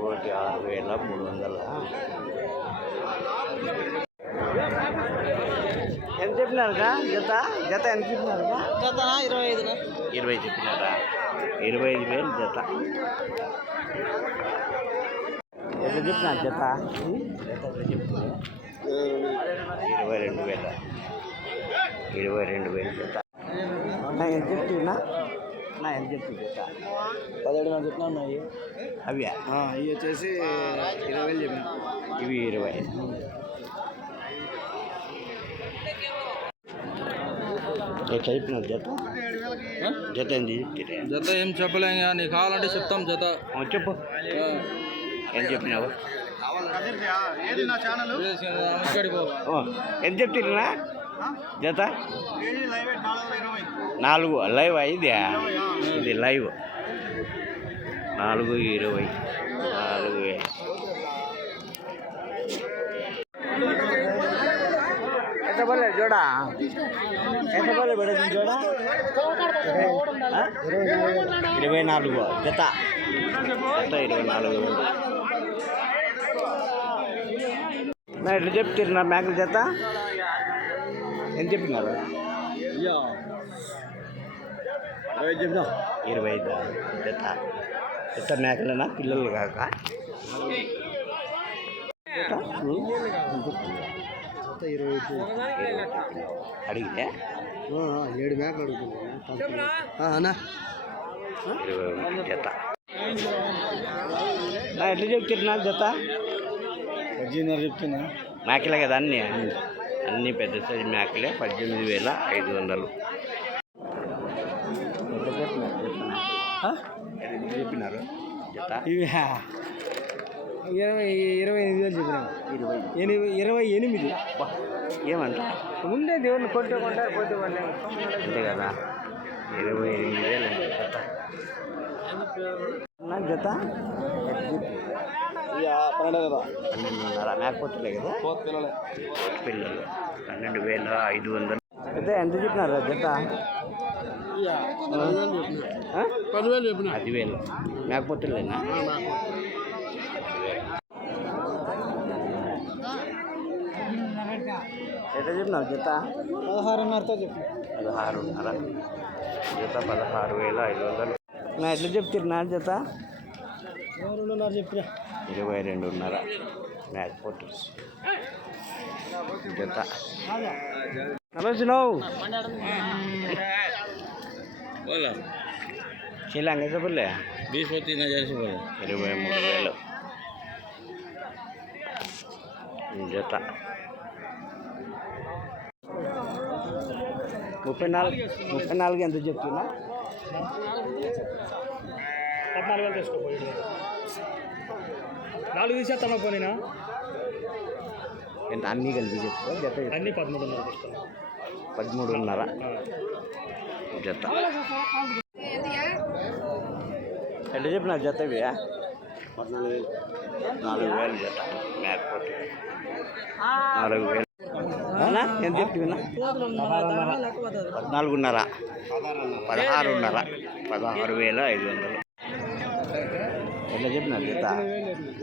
கோடி ஆறு வேலை மூணு வந்தல எந்த ஜெப்பினா இருக்கா ஜெத்தா ஜெத்தா எந்த ஜெப்பினா இருக்கா ஜெத்தா இருபது இருபது ஜெப்பினாரா இருபது பேர் ஜெத்தா எந்த ஜெப்பினா ஜெத்தா இருபது ரெண்டு பேர் இருபது ரெண்டு பேர் ஜெத்தா எந்த ஜெப்பினா అట్లా హెల్ప్ చెప్తా పదిహేడు నాకు చెప్తున్నావు అవి అవ్యా ఇవి వచ్చేసి ఇరవై వేలు చెప్పిన ఇవి ఇరవై చెప్పిన జత జత ఏం జత ఏం చెప్పలేం నీకు కావాలంటే చెప్తాం జత చెప్పు ఏం చెప్పినావు ఏం చెప్తున్నా ನಾಲ್ಕು ಲೈವ್ ಲೈವಾ ಇದೆಯಾ ಇದು ಲೈವ್ ನಾಲ್ಕು ಇವೇ ಜೋಡ ಜೋಡ ಇರೈ ನಾಲ್ಗು ಜತಾ ಜತಾ ఎంతెప్పినారు ఇరవై ఐదు ఇంత మేకలనా పిల్లలు కాక అడిగితే ఏడు మేక అడుగుతున్నా ఎట్లా చెప్తున్నా జత చెప్తున్నా మేకలే కదా అన్నీ అన్ని పెద్ద సైజ్ మేకలే పద్దెనిమిది వేల ఐదు వందలు చెప్పినారు ఇరవై ఇరవై ఎనిమిది వేలు చెప్పినా ఇరవై ఎనిమిది ఇరవై ఎనిమిది ఏమంట ముందే దేవుడిని కొట్టే కొంటే పోతే వాళ్ళు అంతే కదా ఇరవై ఎనిమిది వేలు జత జత Nah, itu jepit nanti, tak? Oh, lu nanti jepit ya? ఇరవై రెండున్నర మ్యాచ్ ఫోటోస్ జత చెప్పలే ఇరవై మూడు వేలు జత ముప్పై నాలుగు ముప్పై నాలుగు ఎంత చెప్తున్నా పద్నాలుగు వేలు తీసుకోవాలి நாலு விஷயம் தானே போனீங்கன்னா என் அண்ணி கல்வி ஜெத்தோம் ஜெத்தை அண்ணி பதிமூணு நேரம் பதிமூணு மணி நேரம் ஜெத்தான் ரெண்டு ஜெப் நான் ஜெத்தவியா பதினாலு வேலை நாலு வேலை ஜெத்தான் மேக் போட்டு நாலு வேலை பதினாலுன்னாரா பதினாறுன்னாரா பதினாறு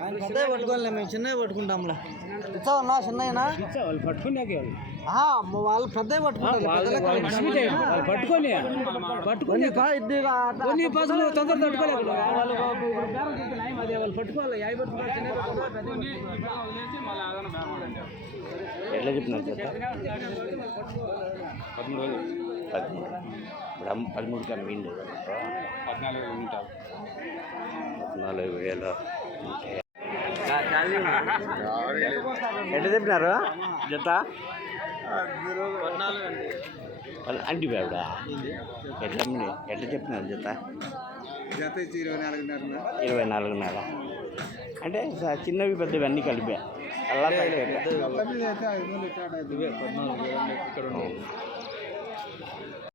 పట్టే పట్టుకోలే మేము చిన్నవి పట్టుకుంటాంలే ఇచ్చావు అన్న చిన్నయనా వాళ్ళు పట్టుకునే వాళ్ళు పెద్దవి పట్టుకుంటారు పట్టుకొని పట్టుకొని ఇద్దరు కొన్ని పసులు తొందర పట్టుకోలేదు వాళ్ళు పట్టుకోవాలి ఎలా చెప్తున్నారు పదమూడు ఇప్పుడు పదమూడు కన్నా మీ పద్నాలుగు పద్నాలుగు వేల ఎంత చెప్పినారు జత అంటి బాబు ఎట్లా ఎట్లా చెప్పినారు జత జత ఇరవై నాలుగున్నర ఇరవై నాలుగున్నర అంటే చిన్నవి పెద్దవి అన్నీ కలిపా అల్లా అయితే ఐదు వందలు ఇక్కడ ఉన్నాయి